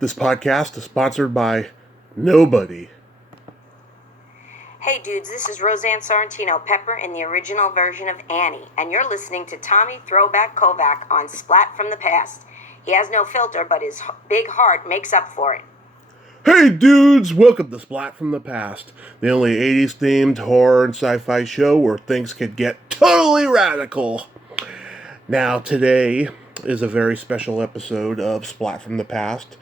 This podcast is sponsored by nobody. Hey dudes, this is Roseanne Sorrentino Pepper in the original version of Annie, and you're listening to Tommy Throwback Kovac on Splat from the Past. He has no filter, but his big heart makes up for it. Hey dudes, welcome to Splat from the Past, the only 80s themed horror and sci-fi show where things could get totally radical. Now today is a very special episode of Splat from the Past.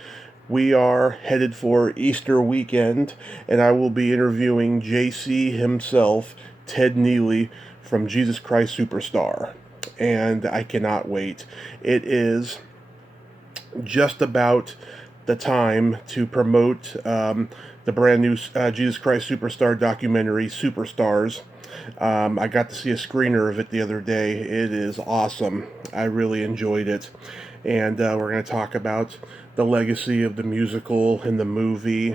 We are headed for Easter weekend, and I will be interviewing JC himself, Ted Neeley, from Jesus Christ Superstar. And I cannot wait. It is just about the time to promote the brand new Jesus Christ Superstar documentary, Superstars. I got to see a screener of it the other day. It is awesome. I really enjoyed it. And we're going to talk about the legacy of the musical and the movie.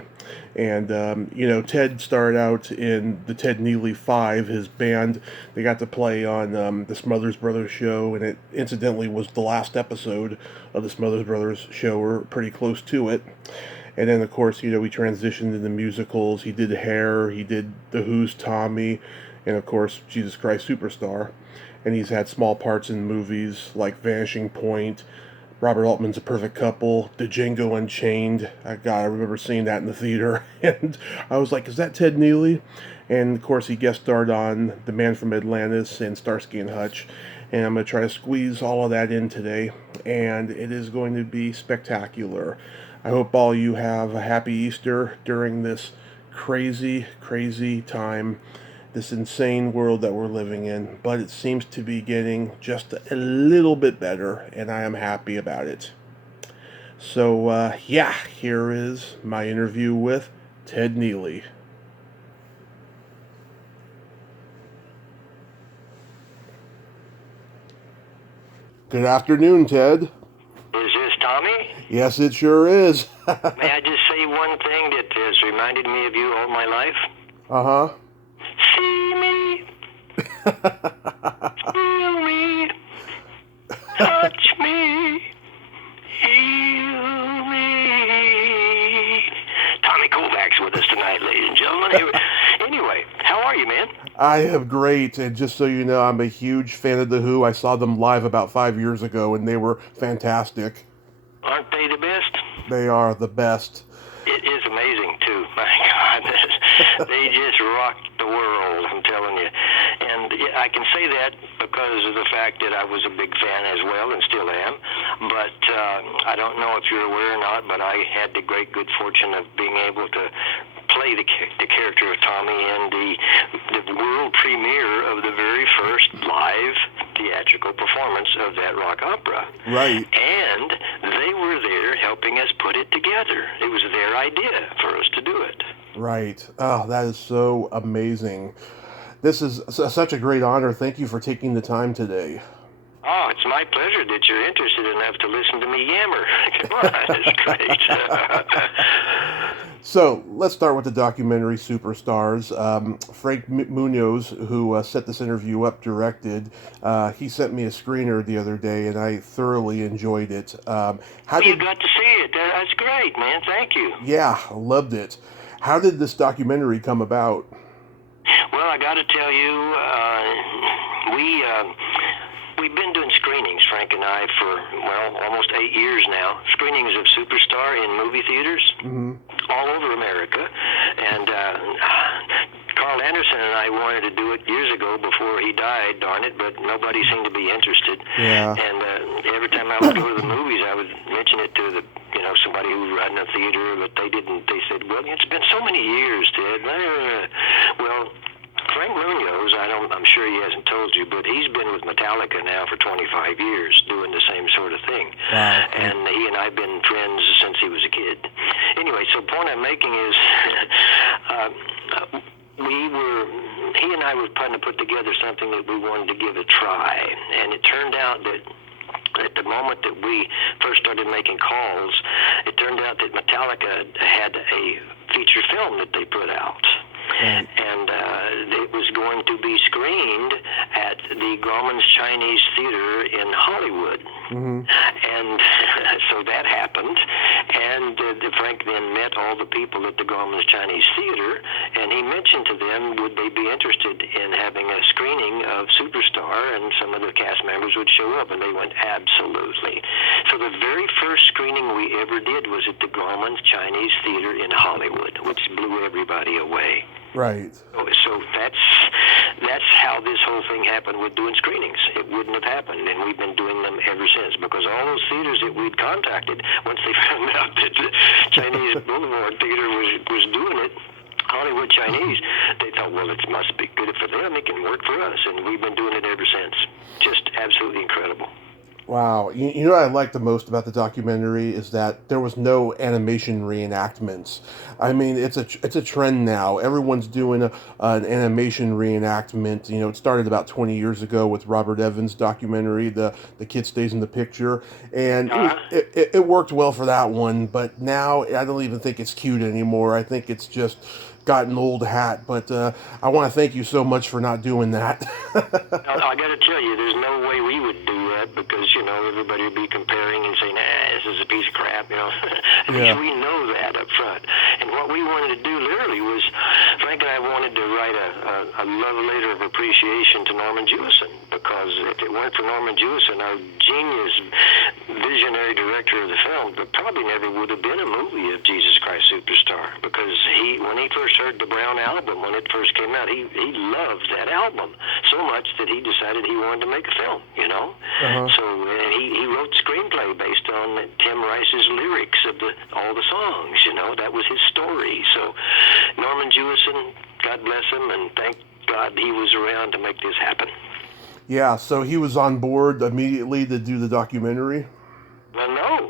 And, Ted started out in the Ted Neeley Five, his band. They got to play on the Smothers Brothers show, and it incidentally was the last episode of the Smothers Brothers show, or pretty close to it. And then, of course, we transitioned into musicals. He did Hair, he did The Who's Tommy, and, of course, Jesus Christ Superstar. And he's had small parts in movies like Vanishing Point, Robert Altman's A Perfect Couple, Django Unchained. I remember seeing that in the theater, and I was like, is that Ted Neely? And, of course, he guest starred on The Man from Atlantis and Starsky and Hutch. And I'm going to try to squeeze all of that in today, and it is going to be spectacular. I hope all you have a happy Easter during this crazy, crazy time, this insane world that we're living in, but it seems to be getting just a little bit better, and I am happy about it. So, here is my interview with Ted Neely. Good afternoon, Ted. Is this Tommy? Yes, it sure is. May I just say one thing that has reminded me of you all my life? Uh-huh. See me, feel me, touch me, heal me. Tommy Kovac's with us tonight, ladies and gentlemen. Anyway, how are you, man? I am great, and just so you know, I'm a huge fan of The Who. I saw them live about 5 years ago, and they were fantastic. Aren't they the best? They are the best. It is amazing, too. My God, they just rocked the world, I'm telling you. And I can say that because of the fact that I was a big fan as well, and still am. But I don't know if you're aware or not, but I had the great good fortune of being able to play the character of Tommy in the world premiere of the very first live theatrical performance of that rock opera. Right. And they were there helping us put it together. It was their idea for us to do it. Right. Oh, that is so amazing. This is such a great honor. Thank you for taking the time today. Oh, it's my pleasure that you're interested enough to listen to me yammer. Come on, it's great. So, let's start with the documentary Superstars. Frank Munoz, who set this interview up, directed. He sent me a screener the other day, and I thoroughly enjoyed it. You got to see it. That's great, man. Thank you. Yeah, loved it. How did this documentary come about? Well, I got to tell you, we've been doing screenings, Frank and I, for, almost 8 years now. Screenings of Superstar in movie theaters all over America. And Carl Anderson and I wanted to do it years ago before he died, darn it, but nobody seemed to be interested. Yeah. And every time I would go to the movies, I would mention it to the somebody who was running a theater, but they didn't. They said, well, it's been so many years, Ted. Well, Frank Munoz, I'm sure he hasn't told you, but he's been with Metallica now for 25 years doing the same sort of thing. Wow. And he and I have been friends since he was a kid. Anyway, so the point I'm making is he and I were trying to put together something that we wanted to give a try. And it turned out that at the moment that we first started making calls, it turned out that Metallica had a feature film that they put out. Right. And it was going to be screened at the Grauman's Chinese Theater in Hollywood. And so that happened, and Frank then met all the people at the Gorman's Chinese Theater, and he mentioned to them would they be interested in having a screening of Superstar, and some of the cast members would show up, and they went, absolutely. So the very first screening we ever did was at the Gorman's Chinese Theater in Hollywood, which blew everybody away. Right. So that's how this whole thing happened with doing screenings. It wouldn't have happened, and we've been doing them ever since, because all those theaters that we'd contacted, once they found out that the Chinese Boulevard Theater was doing it, Hollywood Chinese, they thought, well, it must be good for them. It can work for us, and we've been doing it ever since. Just absolutely incredible. Wow. You know what I like the most about the documentary is that there was no animation reenactments. I mean, it's a trend now. Everyone's doing an animation reenactment. You know, it started about 20 years ago with Robert Evans' documentary, The Kid Stays in the Picture. And it worked well for that one, but now I don't even think it's cute anymore. I think it's just gotten old hat, but I want to thank you so much for not doing that. I got to tell you, there's no way we would do that, because, you know, everybody would be comparing and saying, this is a piece of crap, you know. At least we know that up front. And what we wanted to do literally was, Frank and I wanted to write a love letter of appreciation to Norman Jewison, because if it weren't for Norman Jewison, our genius visionary director of the film, there probably never would have been a movie of Jesus Christ Superstar, because when he first heard the Brown album, when it first came out, he loved that album so much that he decided he wanted to make a film, you know. So he wrote the screenplay based on Tim Rice's lyrics of all the songs, you know. That was his story. So Norman Jewison, God bless him, and thank God he was around to make this happen. Yeah, so he was on board immediately to do the documentary? Well, no.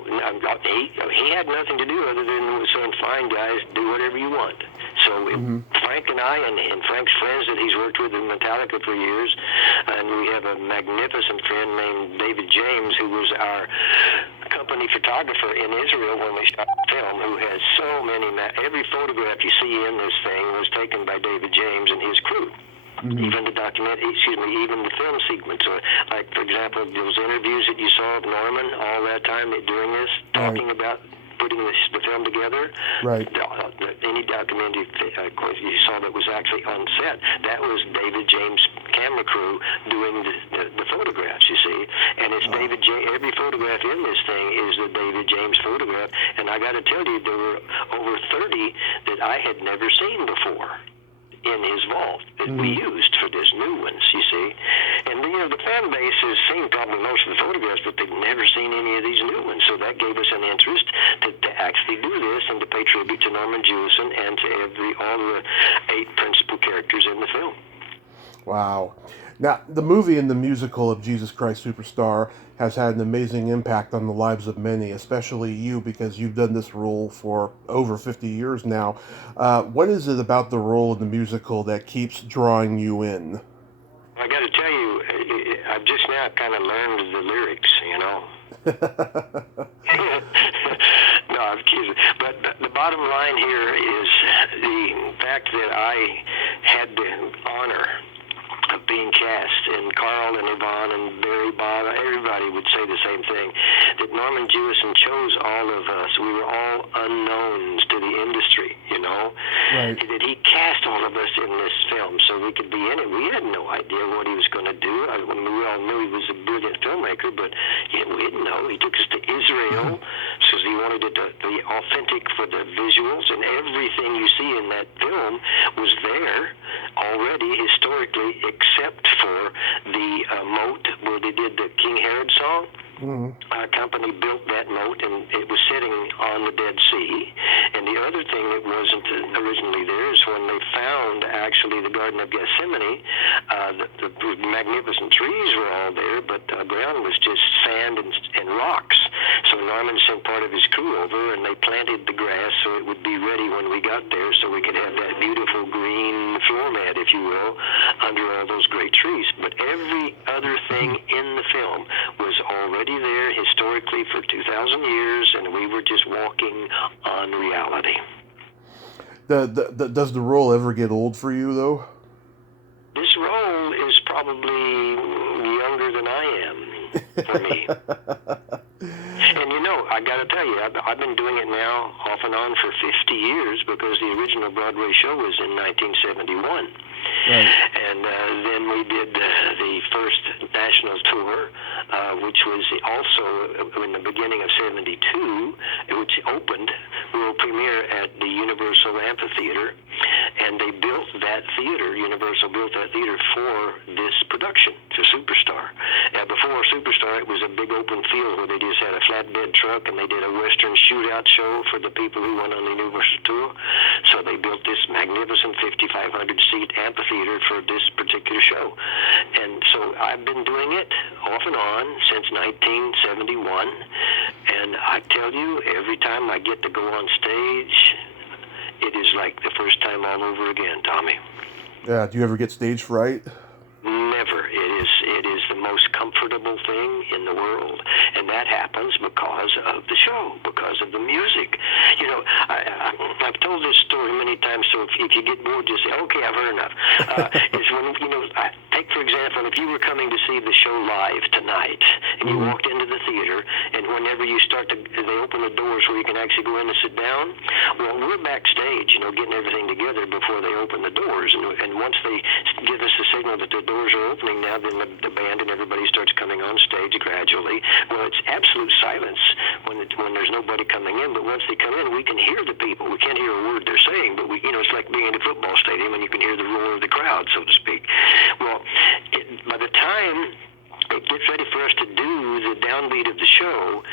He had nothing to do other than saying, fine, guys, do whatever you want. So Frank and I and Frank's friends that he's worked with in Metallica for years, and we have a magnificent friend named David James, who was our company photographer in Israel when we shot the film, who has so many, every photograph you see in this thing was taken by David James and his crew. Even even the film sequence. Like, for example, those interviews that you saw of Norman all that time during this, talking about putting the film together. Right. Any documentary, of course, you saw that was actually on set. That was David James' camera crew doing the photographs, you see. And it's David James. Every photograph in this thing is the David James photograph. And I got to tell you, there were over 30 that I had never seen before in his vault that we used for this new ones, you see. And, you know, the fan base has seen probably most of the photographs, but they've never seen any of these new ones. So that gave us an interest to actually do this and to pay tribute to Norman Jewison and to all the 8 principal characters in the film. Wow. Now, the movie and the musical of Jesus Christ Superstar has had an amazing impact on the lives of many, especially you, because you've done this role for over 50 years now. What is it about the role in the musical that keeps drawing you in? I got to tell you, I've just now kind of learned the lyrics, you know. No, I'm kidding. But the bottom line here is the fact that I had the honor of being cast, and Carl and Yvonne and Barry Bob, everybody would say the same thing, that Norman Jewison chose all of us. We were all unknowns to the industry, you know. Right. That he cast all of us in this film so we could be in it. We had no idea what he was going to do. We all knew he was a brilliant filmmaker, but we didn't know. He took us to Israel because he wanted it to be authentic for the visuals, and everything you see in that film was there already historically, except for the moat where they did the King Herod song. Our company built that moat, and it was sitting on the Dead Sea. And the other thing that wasn't originally there is when they found actually the Garden of Gethsemane, the magnificent trees were all there, but the ground was just sand and rocks. So Norman sent part of his crew over, and they planted the grass so it would be ready when we got there, so we could have that beautiful green floor mat, if you will, under all those great trees. But every other thing in the film was already there historically for 2,000 years, and we were just walking on reality. Does the role ever get old for you, though? This role is probably younger than I am. for me. And I got to tell you, I've been doing it now off and on for 50 years because the original Broadway show was in 1971. Right. And then we did the first national tour, which was also in the beginning of 72, which opened world premiere at the Universal Amphitheater. And they built that theater, Universal built that theater for this production, to Superstar. Before Superstar, it was a big open field where they just had a flatbed truck and they did a Western shootout show for the people who went on the Universal tour. So they built this magnificent 5,500-seat amphitheater for this particular show. And so I've been doing it off and on since 1971. And I tell you, every time I get to go on stage, it is like the first time all over again, Tommy. Yeah. Do you ever get stage fright? Never. It is the most comfortable thing in the world, and that happens because of the show, because of the music. I've told this story many times, so if you get bored, just say, okay, I've heard enough. Is when, take, for example, if you were coming to see the show live tonight, and you walked into the theater, and whenever you they open the doors where you can actually go in and sit down, well, we're backstage, getting everything together before they open the doors, and once they give us the signal that the doors are opening now, then the band and everybody starts coming on stage gradually. Well, it's absolute silence when there's nobody coming in, but once they come in, we can hear the people. We can't hear a word they're saying, but it's like being in a football stadium and you can hear the roar of the crowd, so to speak. Well, by the time it gets ready for us to do the downbeat of the show,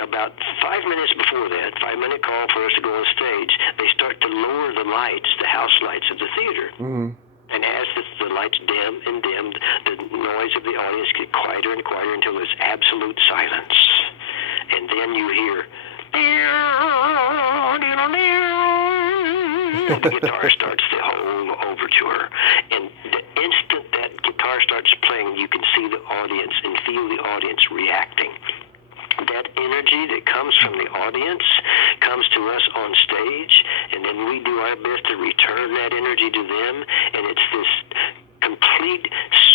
about 5 minutes before that, 5-minute call for us to go on stage, they start to lower the lights, the house lights of the theater. Mm-hmm. And as the lights dim and dim, the noise of the audience get quieter and quieter until there's absolute silence. And then you hear, the guitar starts the whole overture. And the instant that guitar starts playing, you can see the audience and feel the audience reacting. That energy that comes from the audience comes to us on stage, and then we do our best to return that energy to them, and it's this complete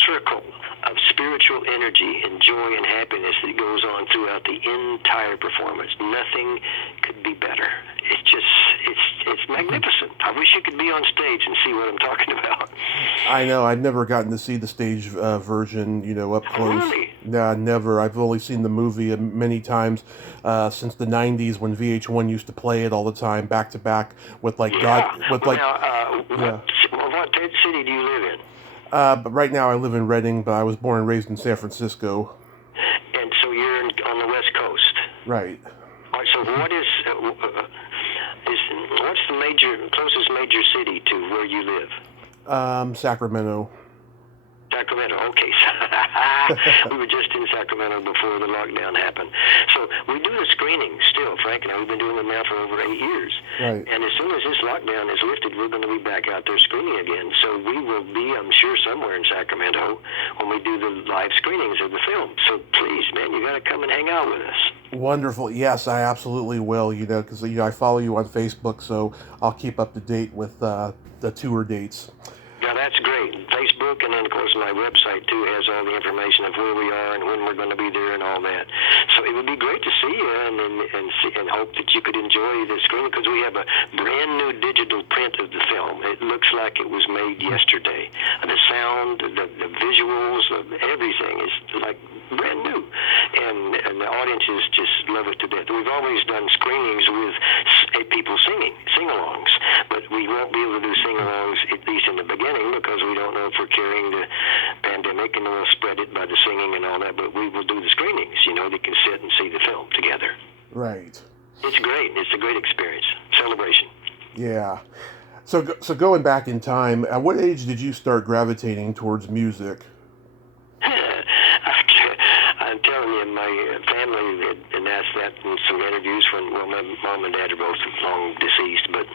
circle of spiritual energy and joy and happiness that goes on throughout the entire performance. Nothing could be better. It's magnificent. I wish you could be on stage and see what I'm talking about. I know. I've never gotten to see the stage version, up close. Really? Nah, never. I've only seen the movie many times since the 90s when VH1 used to play it all the time, back to back with what city do you live in? But right now I live in Reading, but I was born and raised in San Francisco. And so you're on the West Coast. Right. All right, so what's the closest major city to where you live? Sacramento. Sacramento, okay. We were just in Sacramento before the lockdown happened. So we do the screening still, Frank and I. We've been doing them now for over 8 years. Right. And as soon as this lockdown is lifted, we're going to be back out there screening again. So we will be, I'm sure, somewhere in Sacramento when we do the live screenings of the film. So please, man, you got to come and hang out with us. Wonderful. Yes, I absolutely will, because I follow you on Facebook, so I'll keep up to date with the tour dates. Yeah, that's great. Facebook, and then, of course, my website, too, has all the information of where we are and when we're going to be there and all that. So it would be great to see you and hope that you could enjoy the screening, because we have a brand-new digital print of the film. It looks like it was made yesterday. The sound, the visuals, everything is like brand new. And the audiences just love it to death. We've always done screenings with people sing-alongs, but we won't be able to do sing-alongs, at least in the beginning, because we don't know if we're carrying the pandemic, and we'll spread it by the singing and all that, but we will do the screenings, they can sit and see the film together. Right. It's great. It's a great experience. Celebration. Yeah. So going back in time, at what age did you start gravitating towards music? I'm telling you, my family had been asked that in some interviews when, my mom and dad are both long deceased, but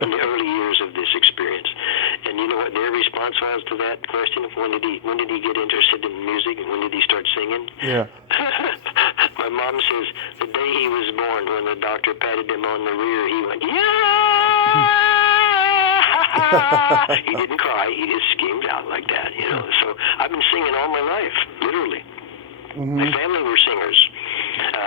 in the early years of this experience. And you know what their response was to that question? When did he get interested in music, and when did he start singing? Yeah. My mom says the day he was born, when the doctor patted him on the rear, he went, yeah! He didn't cry, he just screamed out like that, So I've been singing all my life, literally. My family were singers.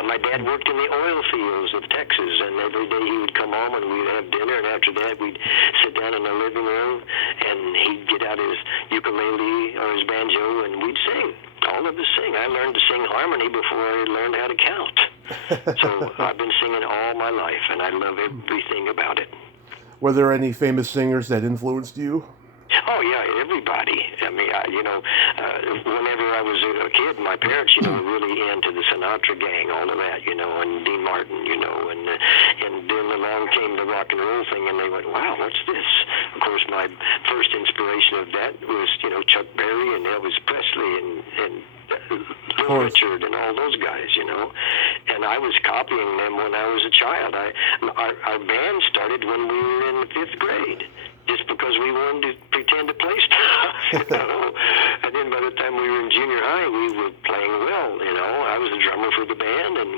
My dad worked in the oil fields of Texas, and every day he would come home and we'd have dinner, and after that we'd sit down in the living room and he'd get out his ukulele or his banjo and we'd sing. All of us sing. I learned to sing harmony before I learned how to count. So I've been singing all my life, and I love everything about it. Were there any famous singers that influenced you? Oh, yeah, everybody. I mean, whenever I was a kid, my parents, were really into the Sinatra gang, all of that, and Dean Martin, and then along came the rock and roll thing, and they went, wow, what's this? Of course, my first inspiration of that was, Chuck Berry and Elvis Presley and Little Richard and all those guys, and I was copying them when I was a child. Our band started when we were in the 5th grade, just because we wanted to pretend to play stuff, And then by the time we were in junior high, we were playing well, I was the drummer for the band, and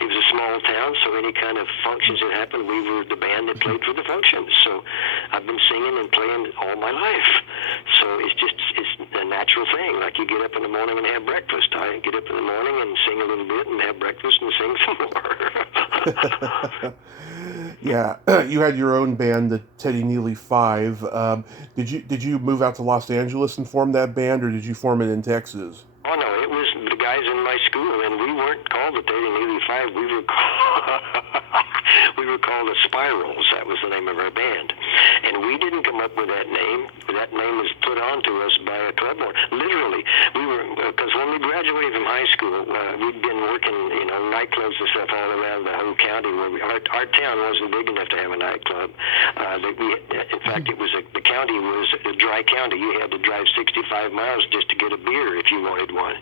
it was a small town, so any kind of functions that happened, we were the band that played for the functions. So I've been singing and playing all my life. So it's a natural thing. Like you get up in the morning and have breakfast. I get up in the morning and sing a little bit and have breakfast and sing some more. Yeah, you had your own band, the Teddy Neeley Five. Did you move out to Los Angeles and form that band, or did you form it in Texas? Oh no, it was the guys in my school, and we weren't called the Teddy Neeley Five. We were called the Spirals. That was the name of our band, and we didn't come up with that name. That name was put onto us by a club owner. Literally, we were because when we graduated from high school, we'd been working, nightclubs and stuff all around the whole county. Where our town wasn't big enough to have a nightclub. In fact, the county was a dry county. You had to drive 65 miles just to get a beer if you wanted one.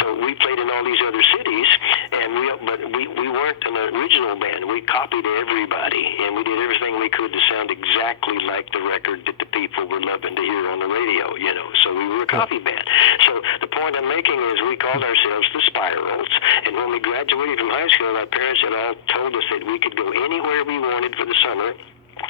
So we played in all these other cities, but we weren't an original band. We copied everybody, and we did everything we could to sound exactly like the record that the people were loving to hear on the radio. So we were a copy band. So the point I'm making is we called ourselves the Spirals, and when we graduated from high school, our parents had all told us that we could go anywhere we wanted for the summer,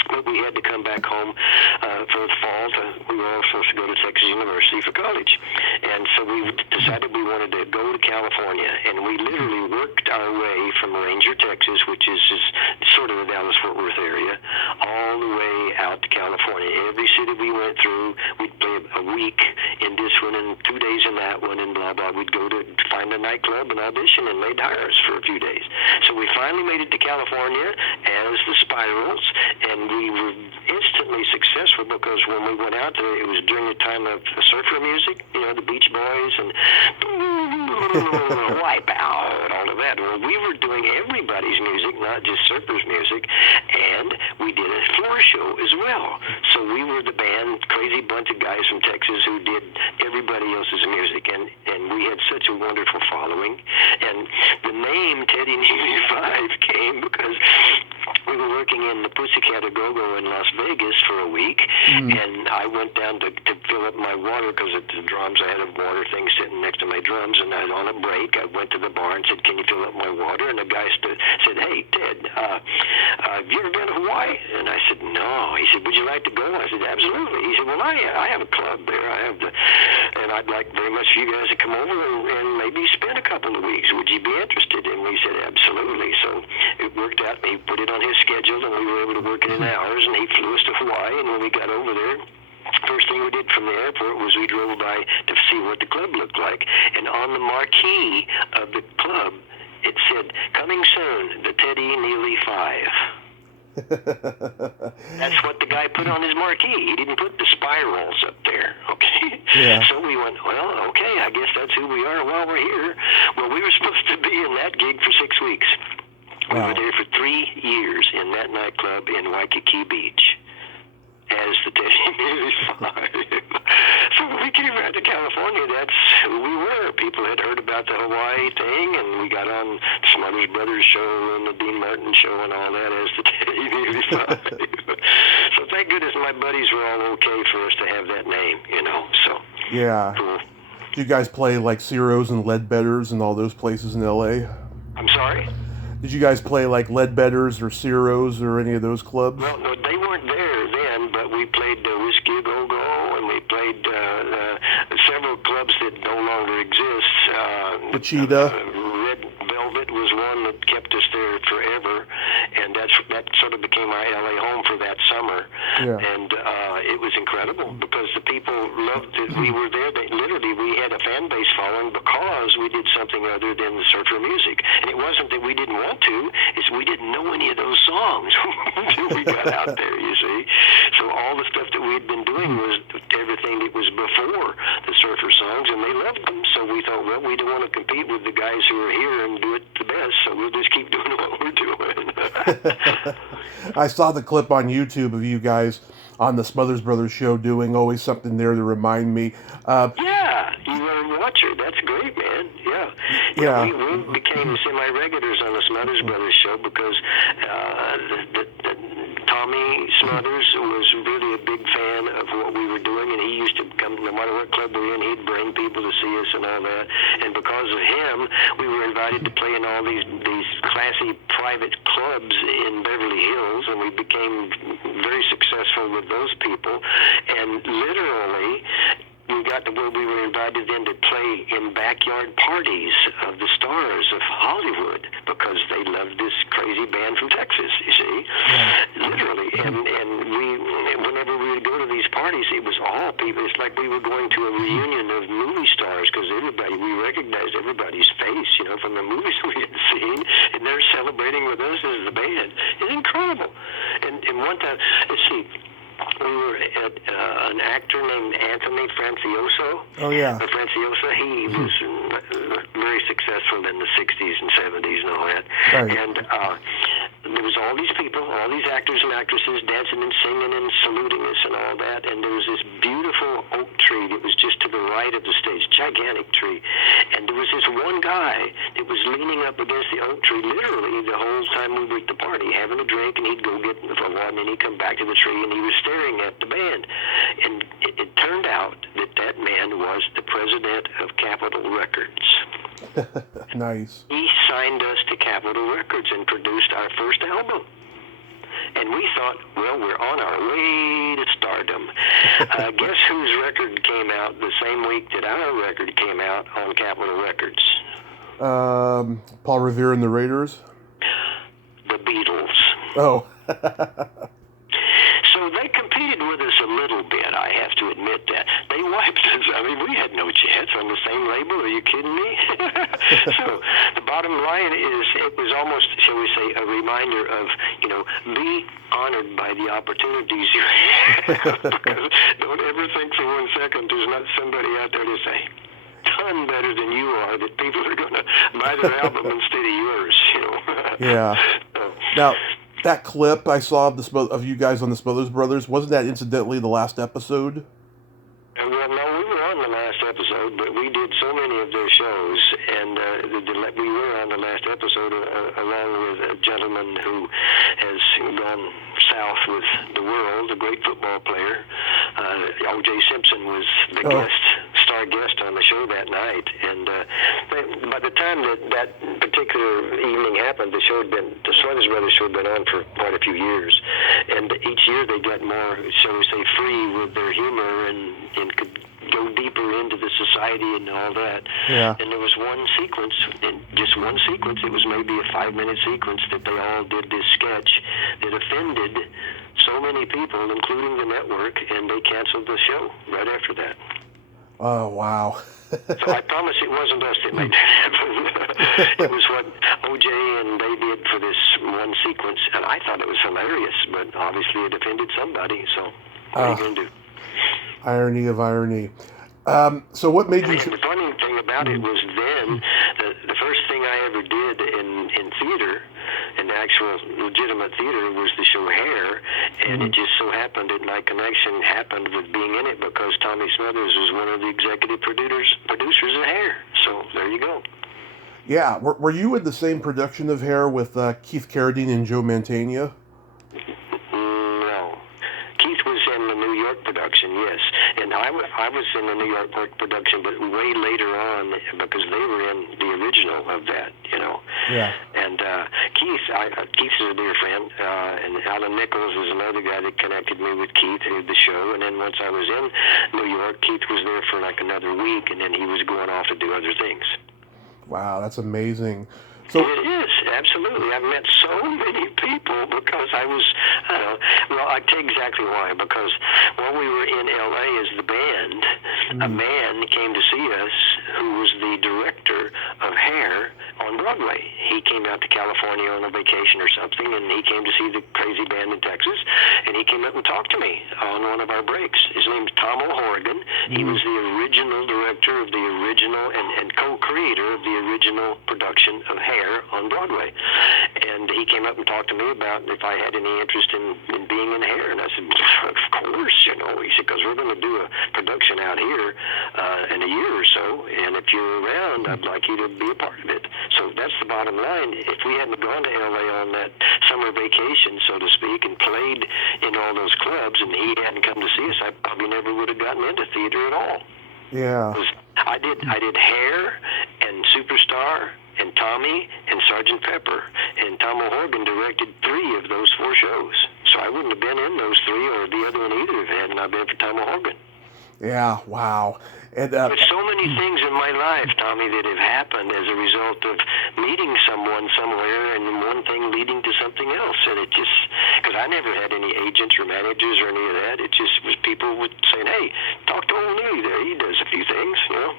but we had to come back home for the fall. We were all supposed to go to Texas University for college. And so we decided we wanted to go to California. And we literally worked our way from Ranger, Texas, which is just sort of the Dallas-Fort Worth area, all the way out to California. Every city we went through, we'd play a week in this one and 2 days in that one and blah, blah. We'd go to find a nightclub and audition, and they'd hire us for a few days. So we finally made it to California as the Spirals, and we were instantly successful because when we went out there, it was during the time of surfer music, the Beach Boys and Wipeout and all of that. Well, we were doing everybody's music, not just surfers' music, and we did a floor show as well. So we were the band, crazy bunch of guys from Texas who did everybody else's music, and we had such a wonderful following. And the name Teddy Neeley Five came because we were working in the Pussycat Go-Go in Las Vegas for a week, and I went down to fill up my water because at the drums I had a water thing sitting next to my drums, and on a break I went to the bar and said, "Can you fill up my water?" And the guy said, "Hey, Ted, have you ever been to Hawaii?" And I said, "No." He said, "Would you like to go?" I said, "Absolutely." He said, "Well, I have a club there. And I'd like very much for you guys to come over and maybe spend a couple of weeks. Would you be interested?" And we said, "Absolutely." So it worked out. He put it on his schedule, and we were able to work it in hours, and he flew us to Hawaii. And when we got over there, first thing we did from the airport was we drove by to see what the club looked like. And on the marquee of the club, it said, "Coming soon, the Teddy Neeley Five." That's what the guy put on his marquee. He didn't put the Spirals up there, okay? Yeah. So we went, well, okay, I guess that's who we are while we're here. Well, we were supposed to be in that gig for 6 weeks. We were there for 3 years in that nightclub in Waikiki Beach as the Teddy Neeley Five. So when we came out to California, that's who we were. People had heard about the Hawaii thing, and we got on Smothers Brothers show and the Dean Martin show and all that as the Teddy Neeley Five. So thank goodness my buddies were all okay for us to have that name, so. Yeah. Cool. Do you guys play like Ciro's and Ledbetters and all those places in L.A.? I'm sorry? Did you guys play like Ledbetters or Ciro's or any of those clubs? Well, no, they weren't there then, but we played Whiskey A Go-Go, and we played several clubs that no longer exist. Cheetah. Red Velvet was one that kept us there forever, and that sort of became our LA home for that summer. Yeah. And it was incredible because the people loved that we were there. Literally, we had a fan base following because we did something other than the surfer music. And it wasn't that we didn't want to; it's we didn't know any of those songs until we got out there. You see, so all the stuff that we had been doing was everything that was before the surfer songs, and they loved them. So we thought, well, we don't want to compete with the guys who are here and do it the best, so we'll just keep doing what we're doing. I saw the clip on YouTube of you guys on the Smothers Brothers show doing Always Something There to Remind Me. Yeah, you were a watcher. That's great, man. Yeah. Yeah. We became semi-regulars on the Smothers Brothers show because Tommy Smothers was really a big fan of what we were doing, and he used to come, no matter what club we were in, he'd bring people to see us and all that. And because of him, we were invited to play in all these classy private clubs in Beverly Hills, and we became very successful with those people. And literally, we got to where we were invited then to play in backyard parties of the stars of Hollywood because they loved this crazy band from Texas, you see. Yeah. Literally. And we, whenever we would go to these parties, it was all people. It's like we were going to a reunion of movie stars because we recognized everybody's face, from the movies we had seen, and they're celebrating with us as the band. It's incredible. And one time, let's see, we were at an actor named Anthony Francioso. Oh, yeah. Francioso, he was very successful in the 60s and 70s and all that. Right. And there was all these people, all these actors and actresses dancing and singing and saluting us and all that. And there was this beautiful oak tree that was just to the right of the stage, gigantic tree. And there was this one guy that was leaning up against the oak tree literally the whole time we were at the party, having a drink, and he'd go get a one, and he'd come back to the tree, and he was staring at the band. And it turned out that man was the president of Capitol Records. Nice. He signed us to Capitol Records and produced our first album. And we thought, well, we're on our way to stardom. Guess whose record came out the same week that our record came out on Capitol Records? Paul Revere and the Raiders? The Beatles. Oh. So they competed with us a little bit, I have to admit that. They wiped us. I mean, we had no chance on the same label. Are you kidding me? So the bottom line is it was almost, shall we say, a reminder of, be honored by the opportunities you have. Because don't ever think for 1 second there's not somebody out there to say, ton better than you are, that people are going to buy their album instead of yours, Yeah. So, Now, that clip I saw of you guys on the Smothers Brothers, wasn't that incidentally the last episode? Well, no, we were on the last episode, but we did so many of their shows, and we were on the last episode along with a gentleman who has gone south with the world, a great football player. O.J. Simpson was the star guest on the show that night, and by the time that particular evening happened, the Smothers Brothers show had been on for quite a few years, and each year they got more, shall we say, free with their humor and could go deeper into the society and all that. Yeah. And there was one sequence, just one sequence, it was maybe a 5-minute sequence that they all did this sketch that offended so many people, including the network, and they canceled the show right after that. Oh, wow. So I promise it wasn't us that made that happen. It was what O.J. and they did for this one sequence, and I thought it was hilarious, but obviously it offended somebody, so what are you going to do? Irony of irony. So what made you... And the funny thing about it was then, the first thing I ever did in theater, in actual legitimate theater, was the show Hair, and it just so happened that my connection happened with being in it because Tommy Smothers was one of the executive producers of Hair. So there you go. Yeah. Were you in the same production of Hair with Keith Carradine and Joe Mantegna? No. Keith was in the New York production, yes. And I was in the New York production, but way later on because they were in the original of that, Yeah. And Keith's a dear friend, and Alan Nichols is another guy that connected me with Keith who did the show. And then once I was in New York, Keith was there for like another week, and then he was going off to do other things. Wow, that's amazing. So it is, absolutely. I've met so many people because I was, well, I tell you exactly why. Because when we were in L.A. as the band, a man came to see us who was the director of hair on Broadway. He came out to California on a vacation or something, and he came to see the crazy band in Texas, and he came up and talked to me on one of our breaks. His name's Tom O'Horgan. He was the original director of the original and co-creator of the original production of Hair on Broadway. And he came up and talked to me about if I had any interest in being in hair. And I said, of course, you know. He said, because we're going to do a production out here in a year or so, and if you're around, I'd like you to be a part of it. So that's the bottom line. If we hadn't gone to L.A. on that summer vacation, so to speak, and played in all those clubs, and he hadn't come to see us, I probably never would have gotten into theater at all. yeah. I did Hair and Superstar and Tommy and Sergeant Pepper, and Tom O'Horgan directed 3 of those 4 shows. So I wouldn't have been in those 3 or the other one either if it hadn't not been for Tom O'Horgan. Yeah, wow. And There's so many things in my life, Tommy, that have happened as a result of meeting someone somewhere and one thing leading to something else. And it just, because I never had any agents or managers or any of that. It just was people would saying, hey, talk to old Neely there. He does a few things, you know.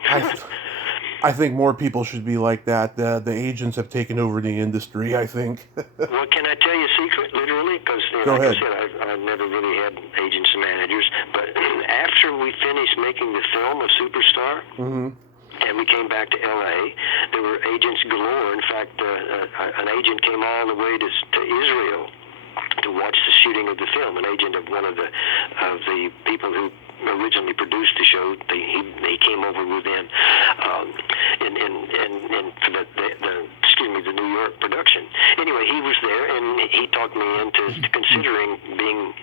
I think more people should be like that. The agents have taken over the industry, I think. Well, can I tell you a secret, literally? Because, Go like ahead. I said, I've never really had agents and managers. But after we finished making the film of Superstar, and we came back to L.A., there were agents galore. In fact, an agent came all the way to Israel to watch the shooting of the film. An agent of one of the people who originally produced the show. He came over with them, and for the New York production. Anyway, he was there, and he talked me into considering being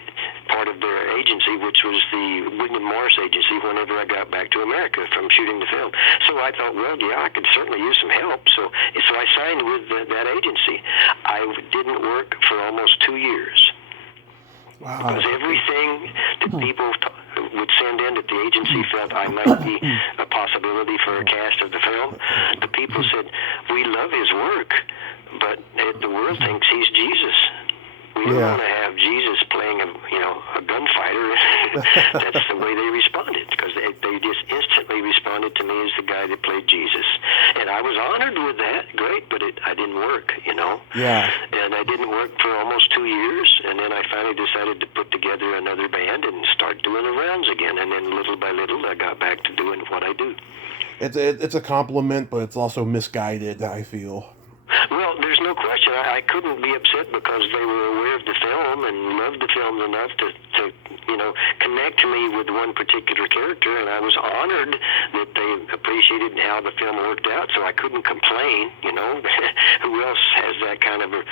part of their agency, which was the William Morris agency, whenever I got back to America from shooting the film. So I thought, well, yeah, I could certainly use some help. So I signed with that agency. I didn't work for almost 2 years. Wow. Because everything that people would send in that the agency felt I might be a possibility for a cast of the film, the people said, we love his work, but the world thinks he's Jesus. We don't want to have Jesus playing a gunfighter. That's the way they responded, because they just instantly responded to me as the guy that played Jesus. And I was honored with that, great, but I didn't work, you know. Yeah. And I didn't work for almost 2 years, and then I finally decided to put together another band and start doing the rounds again. And then little by little, I got back to doing what I do. It's a compliment, but it's also misguided, I feel. Well, there's no question. I couldn't be upset because they were aware of the film and loved the film enough to connect me with one particular character, and I was honored that they appreciated how the film worked out, so I couldn't complain, you know. Who else has that kind of a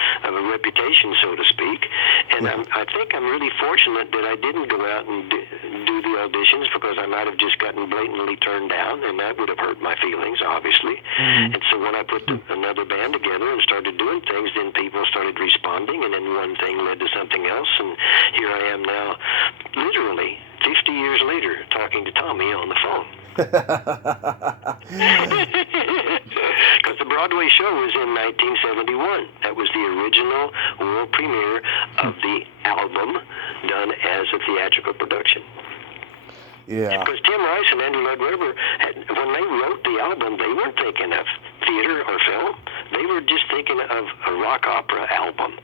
reputation, so to speak? And I think I'm really fortunate that I didn't go out and do the auditions, because I might have just gotten blatantly turned down, and that would have hurt my feelings, obviously. And so when I put another band together and started doing things, then people started responding, and then one thing led to something else, and here I am now, literally 50 years later, talking to Tommy on the phone. Because the Broadway show was in 1971. That was the original world premiere of the album done as a theatrical production. Yeah. Because Tim Rice and Andrew Lloyd Webber, when they wrote the album, they weren't thinking of theater or film. They were just thinking of a rock opera album.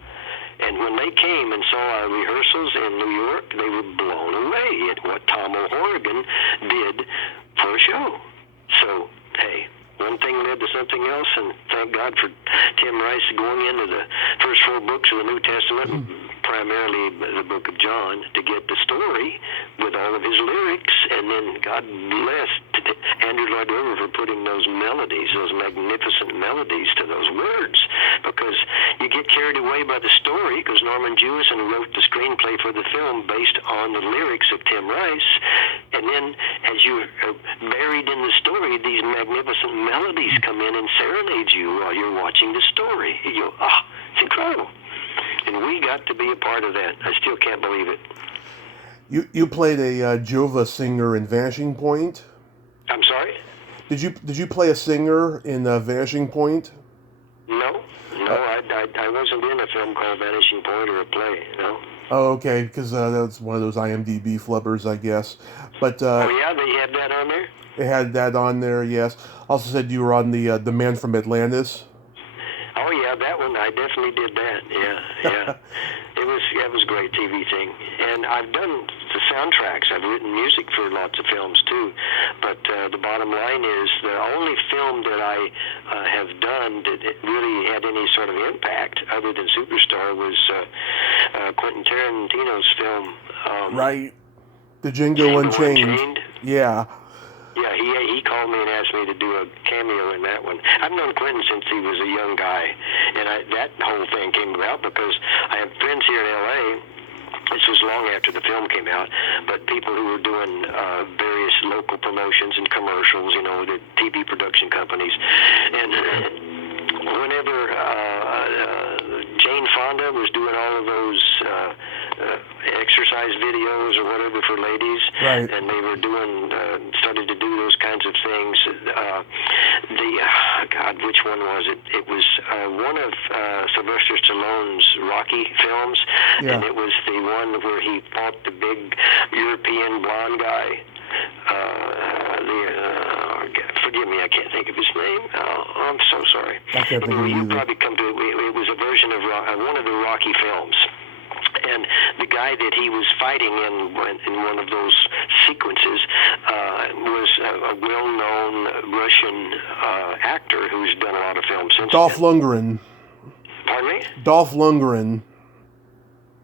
And when they came and saw our rehearsals in New York, they were blown away at what Tom O'Horgan did for a show. So, hey, one thing led to something else, and thank God for Tim Rice going into the first 4 books of the New Testament, primarily the book of John, to get the story with all of his lyrics. And then God blessed Andrew Lloyd Webber for putting those melodies, those magnificent melodies to those words, because you get carried away by the story, because Norman Jewison wrote the screenplay for the film based on the lyrics of Tim Rice, and then as you are buried in the story, these magnificent melodies come in and serenade you while you're watching the story. You go, it's incredible. And we got to be a part of that. I still can't believe it. You played a Jova singer in Vanishing Point? I'm sorry? Did you play a singer in Vanishing Point? No, I wasn't in a film called Vanishing Point or a play. No. Oh, okay, because that's one of those IMDb flubbers, I guess. But Oh yeah, they had that on there. it had that on there. Yes. Also said you were on the Man from Atlantis. Oh yeah, that one I definitely did that. Yeah. It was a great TV thing, and I've done the soundtracks. I've written music for lots of films too. But the bottom line is the only film that I have done that it really had any sort of impact other than Superstar was Quentin Tarantino's film. Right. The Django Unchained. Yeah. Yeah, he called me and asked me to do a cameo in that one. I've known Quentin since he was a young guy, and that whole thing came about because I have friends here in L.A. This was long after the film came out, but people who were doing various local promotions and commercials, the TV production companies, and whenever Jane Fonda was doing all of those exercise videos or whatever for ladies, right. And they were started to do those kinds of things. God, which one was it? It was one of Sylvester Stallone's Rocky films, yeah. And it was the one where he fought the big European blonde guy. Forgive me, I can't think of his name. I'm so sorry. I can't think of it You either. probably come to it. It was a version of one of the Rocky films. And the guy that he was fighting in one of those sequences was a well-known Russian actor who's done a lot of films since Dolph then. Lundgren. Pardon me? Dolph Lundgren.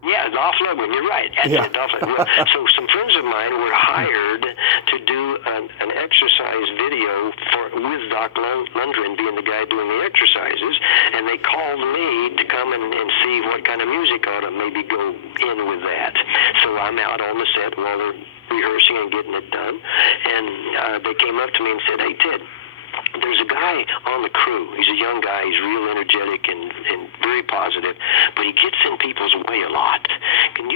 Yeah, Dolph Lundgren, you're right. Yeah. Dolph Lundgren. Well, so some friends of mine were hired to do an exercise video with Doc Lundgren being the guy doing the exercises, and they called me to come and see what kind of music ought to maybe go in with that. So I'm out on the set while they're rehearsing and getting it done, and they came up to me and said, "Hey, Ted, there's a guy on the crew. He's a young guy. He's real energetic and very positive, but he gets in people's way a lot. Could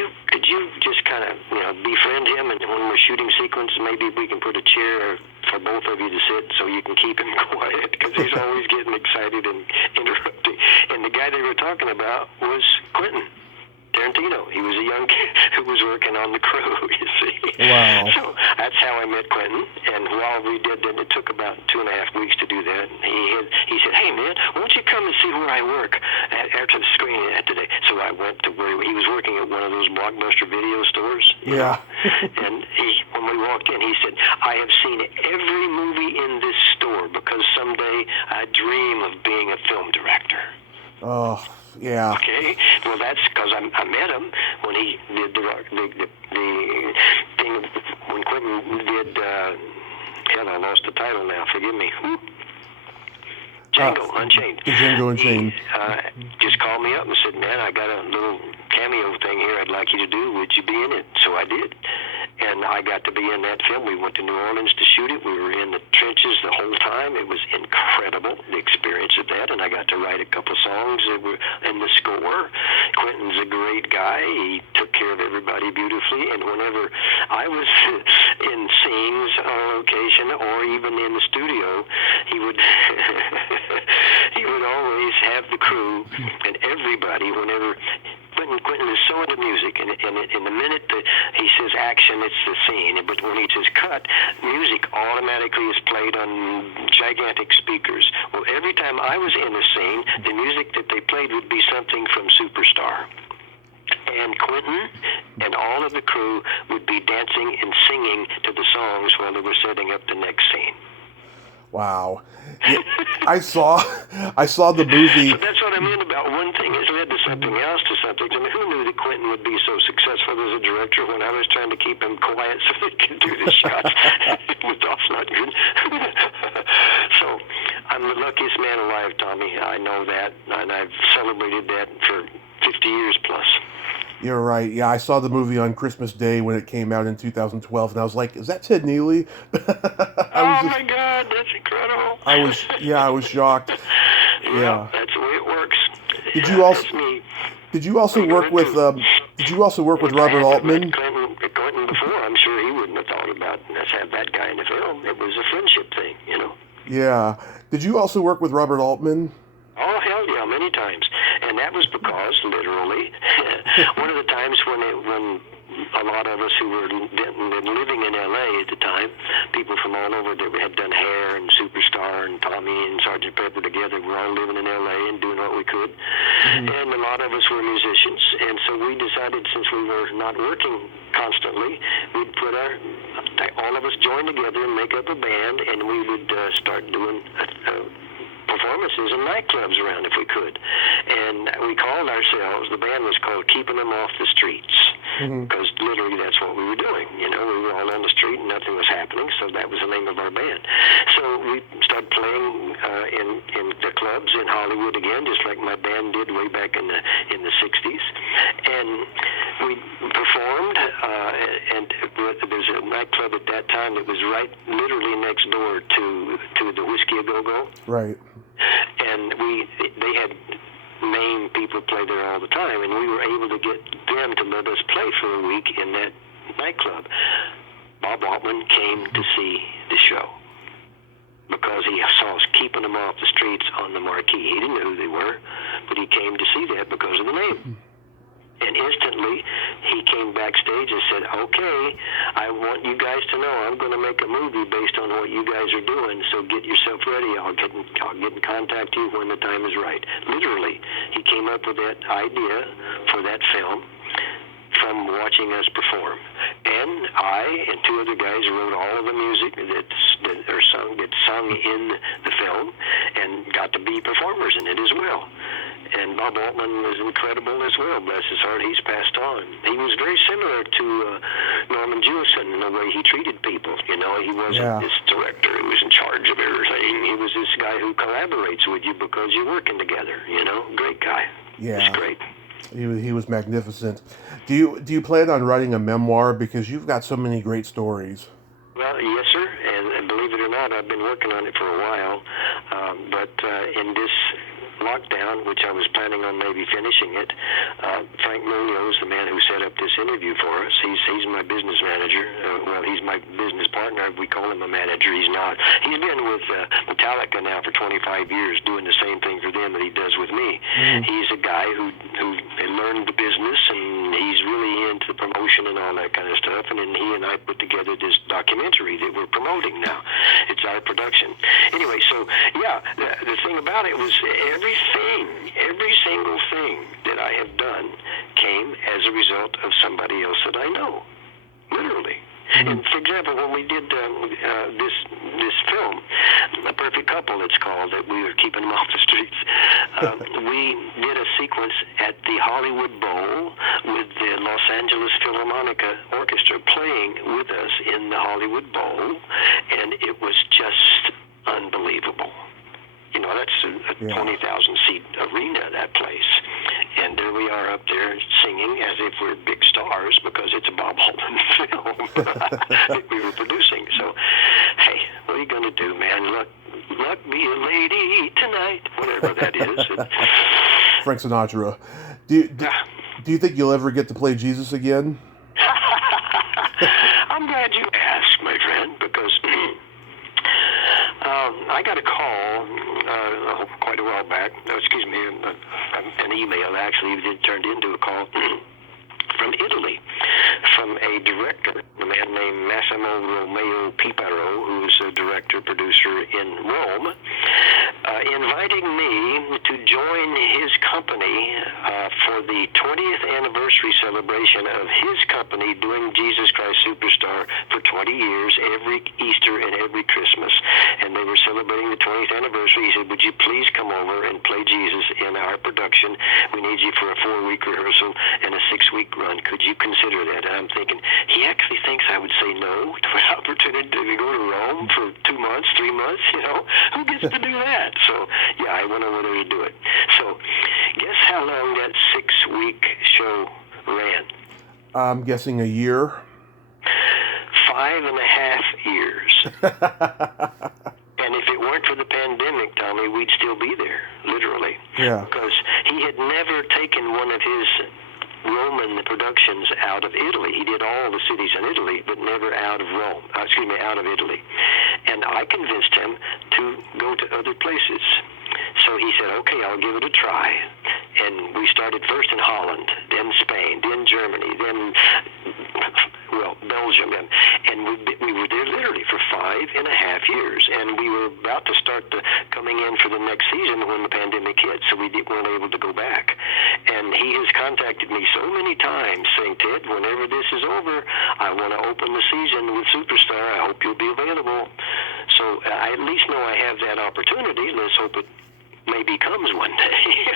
you just kind of befriend him, and when we're shooting sequence, maybe we can put a chair for both of you to sit so you can keep him quiet because he's always getting excited and interrupting." And the guy they were talking about was Quentin Tarantino. He was a young kid who was working on the crew, you see. Wow. So that's how I met Quentin. And while we did that, it took about 2.5 weeks to do that. He said, "Hey, man, why don't you come and see where I work after the screening today?" So I went to where he was working at one of those Blockbuster video stores. Yeah. And when we walked in, he said, "I have seen every movie in this store because someday I dream of being a film director." Oh, yeah. Okay, well that's because I met him when he did the thing when Quentin did. Hell, I lost the title now. Forgive me. Django Unchained. The Django Unchained. He just called me up and said, "Man, I got a little cameo thing here I'd like you to do. Would you be in it?" So I did. And I got to be in that film. We went to New Orleans to shoot it. We were in the trenches the whole time. It was incredible, the experience of that. And I got to write a couple songs that were in the score. Quentin's a great guy. He took care of everybody beautifully. And whenever I was in scenes on location or even in the studio, he would he would always have the crew and everybody whenever. Quentin is so into music, and in the minute that he says action, it's the scene. But when he says cut, music automatically is played on gigantic speakers. Well, every time I was in a scene, the music that they played would be something from Superstar. And Quentin and all of the crew would be dancing and singing to the songs while they were setting up the next scene. Wow. Yeah, I saw the movie. So that's what I mean about one thing has led to something else to something. I mean, who knew that Quentin would be so successful as a director when I was trying to keep him quiet so he could do the shots with Dolph Lundgren? So I'm the luckiest man alive, Tommy. I know that, and I've celebrated that for 50 years plus. You're right. Yeah, I saw the movie on Christmas Day when it came out in 2012, and I was like, "Is that Ted Neely?" My God, that's incredible. I was shocked. Well, Yeah. that's the way it works. Did you also That's me. Did you also work with Robert Altman? Quentin before, I'm sure he wouldn't have thought about let's have that guy in the film. It was a friendship thing, Yeah. Did you also work with Robert Altman? Oh, hell yeah, many times. And that was because, literally, one of the times when a lot of us who were living in L.A. at the time, people from all over that had done Hair and Superstar and Tommy and Sgt. Pepper together, were all living in L.A. and doing what we could. And a lot of us were musicians. And so we decided, since we were not working constantly, we'd put all of us join together and make up a band, and we would start doing performances in nightclubs around if we could. And we called ourselves, the band was called Keeping Them Off the Streets, because literally that's what we were doing. You know, we were all on the street and nothing was happening, so that was the name of our band. So we started playing in the clubs in Hollywood again, just like my band did way back in the 60s. And we performed, and there's a nightclub at that time that was right literally next door to the Whiskey A Go-Go. Right. And they had main people play there all the time, and we were able to get them to let us play for a week in that nightclub. Bob Altman came to see the show because he saw us Keeping Them Off the Streets on the marquee. He didn't know who they were, but he came to see that because of the name. And instantly, he came backstage and said, okay, I want you guys to know I'm going to make a movie based on what you guys are doing, so get yourself ready. I'll get in contact with you when the time is right. Literally, he came up with that idea for that film from watching us perform. And I and two other guys wrote all of the music that's sung in the film and got to be performers in it as well. And Bob Altman was incredible as well. Bless his heart, he's passed on. He was very similar to Norman Jewison in the way he treated people. You know, he wasn't this director who was in charge of everything. He was this guy who collaborates with you because you're working together. You know, great guy. Yeah, he was great. He was magnificent. Do you plan on writing a memoir, because you've got so many great stories? Well, yes, sir. And believe it or not, I've been working on it for a while. But in this lockdown, which I was planning on maybe finishing it, Frank Munoz, the man who set up this interview for us, he's my business manager. Well, he's my business partner. We call him a manager. He's not. He's been with Metallica now for 25 years, doing the same thing for them that he does with me. He's a guy who learned the business, and he's really into the promotion and all that kind of stuff. And then he and I put together this documentary that we're promoting now. It's our production. Anyway, so yeah, the thing about it was every single thing that I have done came as a result of somebody else that I know, literally. And for example, when we did this film, A Perfect Couple, it's called, that we were keeping them off the streets, we did a sequence at the Hollywood Bowl with the Los Angeles Philharmonica Orchestra playing with us in the Hollywood Bowl, and it was just unbelievable. You know, that's a 20,000 seat arena, that place. And there we are up there singing as if we're big stars, because it's a Bob Altman film that we were producing. So, hey, what are you going to do, man? Luck be a lady tonight, whatever that is. Frank Sinatra. Do you think you'll ever get to play Jesus again? I'm glad you asked, my friend, because I got a call quite a while back. An email actually that turned into a call from Italy, from a director, a man named Massimo Romeo Piparo, who's a director producer in Rome, inviting me to join his company for the 20th anniversary celebration of his company doing Jesus Christ Superstar for 20 years, every Easter and every Christmas. And they were celebrating the 20th anniversary. He said, would you please come over and play Jesus in our production? We need you for a 4-week rehearsal and a 6-week run. Could you consider that? And I'm thinking, he actually thinks I would say no to an opportunity to go to Rome for 2 months, 3 months, you know? Who gets to do that? So, yeah, I went over there to do it. So, guess how long that 6-week show ran? I'm guessing a year. 5.5 years. And if it weren't for the pandemic, Tommy, we'd still be there, literally. Yeah. Because he had never taken one of his Roman productions out of Italy. He did all the cities in Italy, but never out of Rome. Out of Italy. And I convinced him to go to other places. So he said, okay, I'll give it a try. And we started first in Holland, then Spain, then Germany, then, Belgium. And we were there literally for 5.5 years. And we were about to start coming in for the next season when the pandemic hit, so we weren't able to go back. And he has contacted me so many times saying, Ted, whenever this is over, I want to open the season with Superstar. I hope you'll be available. So I at least know I have that opportunity. Let's hope it maybe comes one day.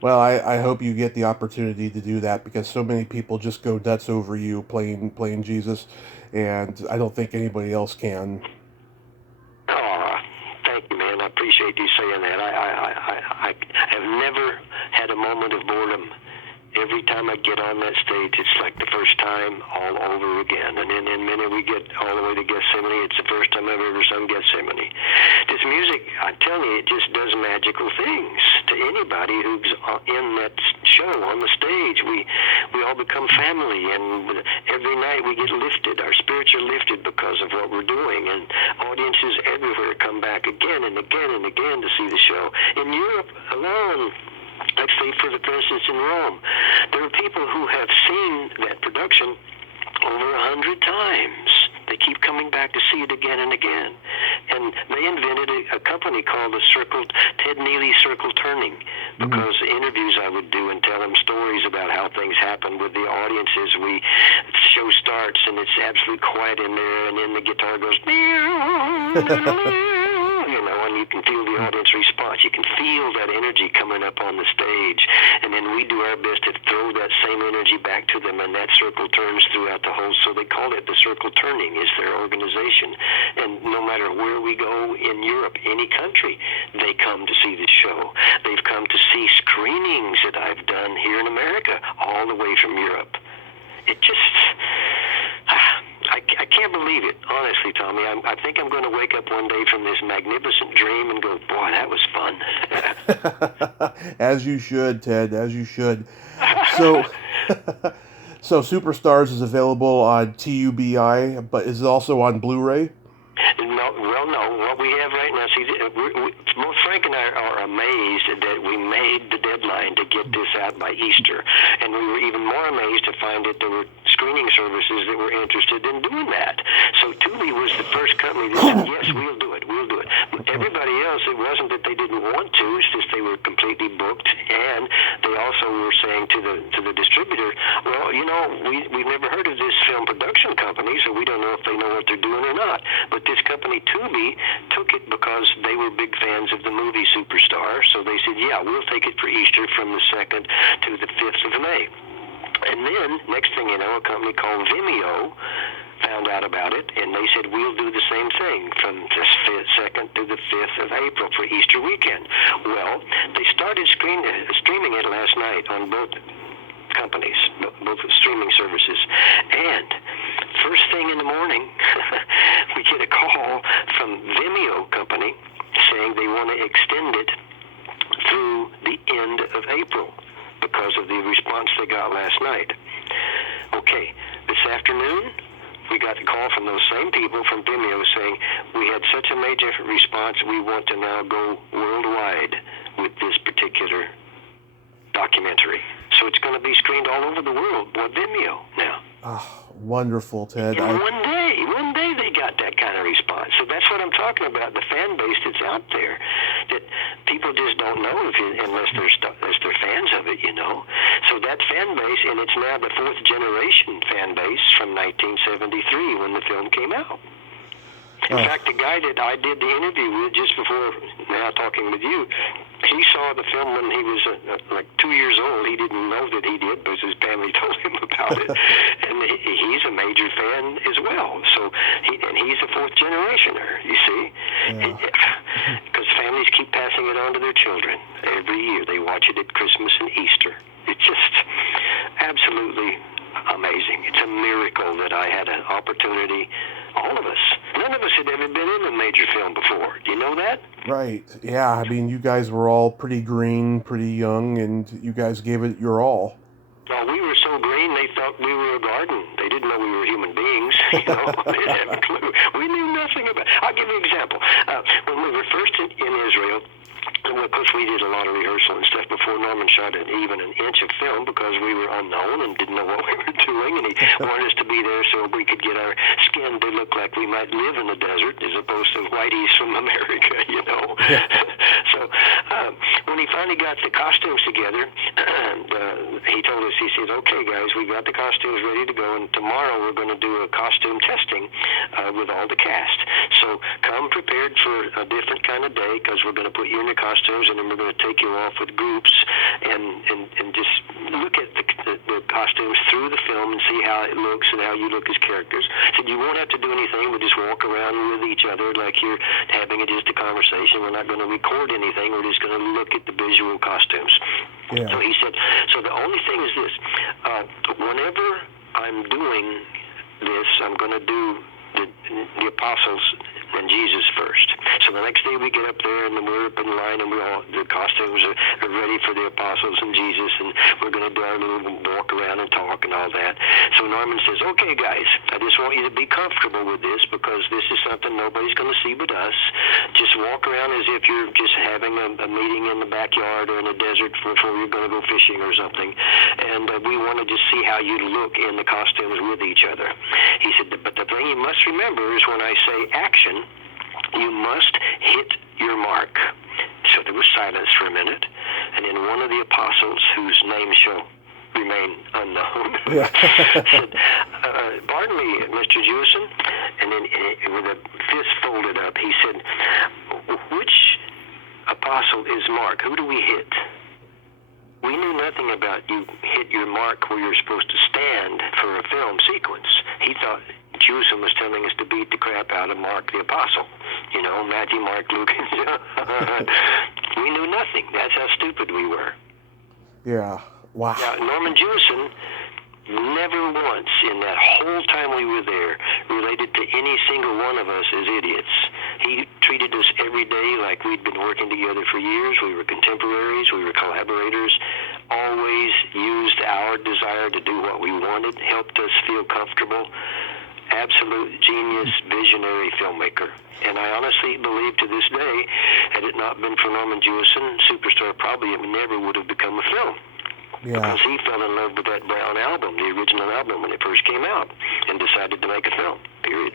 Well, I hope you get the opportunity to do that, because so many people just go nuts over you playing Jesus, and I don't think anybody else can. Oh, thank you, man. I appreciate you saying that. I have never had a moment of boredom. Every time I get on that stage, it's like the first time all over again. And then in a minute we get all the way to Gethsemane. It's the first time I've ever sung Gethsemane. This music, I'm telling you, it just does magical things to anybody who's in that show on the stage. We all become family, and every night we get lifted. Our spirits are lifted because of what we're doing, and audiences everywhere come back again and again and again to see the show. In Europe alone, let's say, for instance, in Rome, there are people who have seen that production over 100 times. They keep coming back to see it again and again. And they invented a company called the Ted Neely Circle Turning, because the interviews I would do and tell them stories about how things happen with the audiences. The show starts and it's absolutely quiet in there, and then the guitar goes, and you can feel the audience response. You can feel that energy coming up on the stage, and then we do our best to throw that same energy back to them, and that circle turns throughout the whole. So they call it the Circle Turning, is their organization. And no matter where we go in Europe, any country, they come to see the show. They've come to see screenings that I've done here in America, all the way from Europe. It just... I can't believe it, honestly, Tommy. I think I'm going to wake up one day from this magnificent dream and go, boy, that was fun. As you should, Ted, as you should. So, so Superstars is available on TUBI, but is it also on Blu-ray? No. What we have right now, see, both Frank and I are amazed that we made the deadline to get this out by Easter. And we were even more amazed to find that there were screening services that were interested in doing that. So Tubi was the first company that said, yes, we'll do it. Everybody else, it wasn't that they didn't want to, it's just they were completely booked. And they also were saying to the distributor, well, we've never heard of this film production company, so we don't know if they know what they're doing or not. But this company, Tubi, took it because they were big fans of the movie Superstar, so they said, yeah, we'll take it for Easter from the 2nd to the 5th of May. And then, next thing you know, a company called Vimeo found out about it, and they said, we'll do the same thing from the 2nd to the 5th of April for Easter weekend. Well, they started streaming it last night on both companies, both streaming services. And first thing in the morning, we get a call from Vimeo company saying they want to extend it through the end of April because of the response they got last night. Okay, this afternoon, we got a call from those same people from Vimeo saying, we had such a major response, we want to now go worldwide with this particular documentary. So it's going to be screened all over the world on Vimeo now. Oh, wonderful, Ted. One day they got that kind of response. So that's what I'm talking about, the fan base that's out there, that people just don't know unless they're fans of it, So that fan base, and it's now the 4th generation fan base from 1973 when the film came out. In fact, the guy that I did the interview with just before now talking with you, he saw the film when he was like 2 years old. He didn't know that he did because his family told him about it. And he's a major fan as well. So he's a 4th generationer, you see. Because families keep passing it on to their children. Every year they watch it at Christmas and Easter. It's just absolutely amazing. It's a miracle that I had an opportunity. All of us. None of us us had ever been in a major film before. Do you know that? Right. Yeah, I mean, you guys were all pretty green, pretty young, and you guys gave it your all. Well, we were so green, they thought we were a garden. They didn't know we were human beings. You know, they didn't have a clue. We knew nothing about. I'll give you an example. When we were first in Israel, and of course we did a lot of rehearsal and stuff before Norman shot even an inch of film because we were unknown and didn't know what we were doing, and he wanted us to be there so we could get our skin to look like we might live in the desert as opposed to whiteys from America, you know. So when he finally got the costumes together, he told us, he said, okay guys, we got the costumes ready to go, and tomorrow we're going to do a costume testing with all the cast. So come prepared for a different kind of day because we're going to put you in the costumes, and then we're going to take you off with groups and just look at the costumes through the film and see how it looks and how you look as characters. Said you won't have to do anything, but just walk around with each other like you're having just a conversation. We're not going to record anything. We're just going to look at the visual costumes. Yeah. So he said, so the only thing is this, whenever I'm doing this, I'm going to do the apostles and Jesus first. So the next day we get up there and we're up in line and the costumes are ready for the apostles and Jesus, and we're going to do our little walk around and talk and all that. So Norman says, okay guys, I just want you to be comfortable with this because this is something nobody's going to see but us. Just walk around as if you're just having a meeting in the backyard or in the desert before you're going to go fishing or something. And we want to just see how you look in the costumes with each other. He said, but the thing you must remember is when I say action, you must hit your mark. So there was silence for a minute, and then one of the apostles, whose name shall remain unknown, said, pardon me, Mr. Jewison, and then with a fist folded up, he said, which apostle is Mark? Who do we hit? We knew nothing about you hit your mark where you're supposed to stand for a film sequence. He thought Jewison was telling us to beat the crap out of Mark the Apostle. You know, Matthew, Mark, Luke. We knew nothing. That's how stupid we were. Yeah. Wow. Now, Norman Jewison never once in that whole time we were there related to any single one of us as idiots. He treated us every day like we'd been working together for years. We were contemporaries. We were collaborators. Always used our desire to do what we wanted, helped us feel comfortable. Absolute genius, visionary filmmaker. And I honestly believe to this day, had it not been for Norman Jewison, Superstar probably never would have become a film. Yeah. Because he fell in love with that Brown album, the original album, when it first came out, and decided to make a film, period.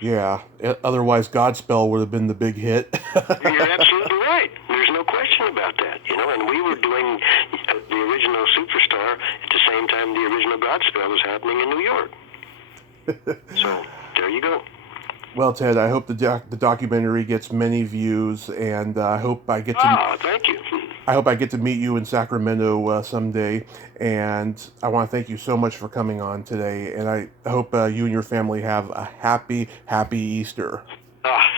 Yeah. Otherwise, Godspell would have been the big hit. You're absolutely right. There's no question about that. You know, and we were doing the original Superstar at the same time the original Godspell was happening in New York. So, there you go. Well, Ted, I hope the documentary gets many views, and I hope I get to. Thank you. I hope I get to meet you in Sacramento someday, and I want to thank you so much for coming on today, and I hope you and your family have a happy Easter.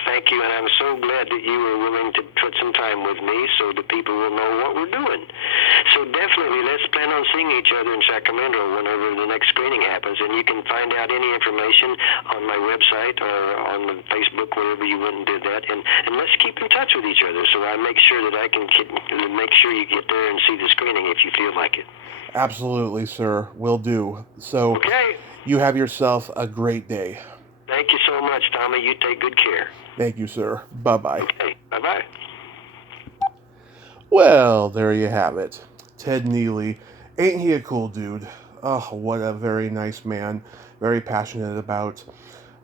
Thank you, and I'm so glad that you were willing to put some time with me so the people will know what we're doing. So definitely, let's plan on seeing each other in Sacramento whenever the next screening happens, and you can find out any information on my website or on the Facebook, wherever you went and did that, and let's keep in touch with each other so I make sure that I can make sure you get there and see the screening if you feel like it. Absolutely, sir. Will do. So, okay. You have yourself a great day. Thank you so much, Tommy. You take good care. Thank you, sir. Bye-bye. Okay, bye-bye. Well, there you have it. Ted Neely. Ain't he a cool dude? Oh, what a very nice man. Very passionate about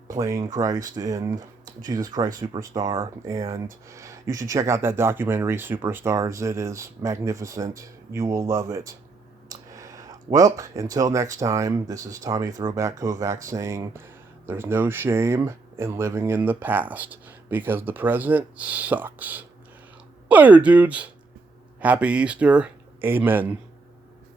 playing Christ in Jesus Christ Superstar. And you should check out that documentary, Superstars. It is magnificent. You will love it. Well, until next time, this is Tommy Throwback Kovac saying, there's no shame in living in the past, because the present sucks. Later, dudes. Happy Easter. Amen.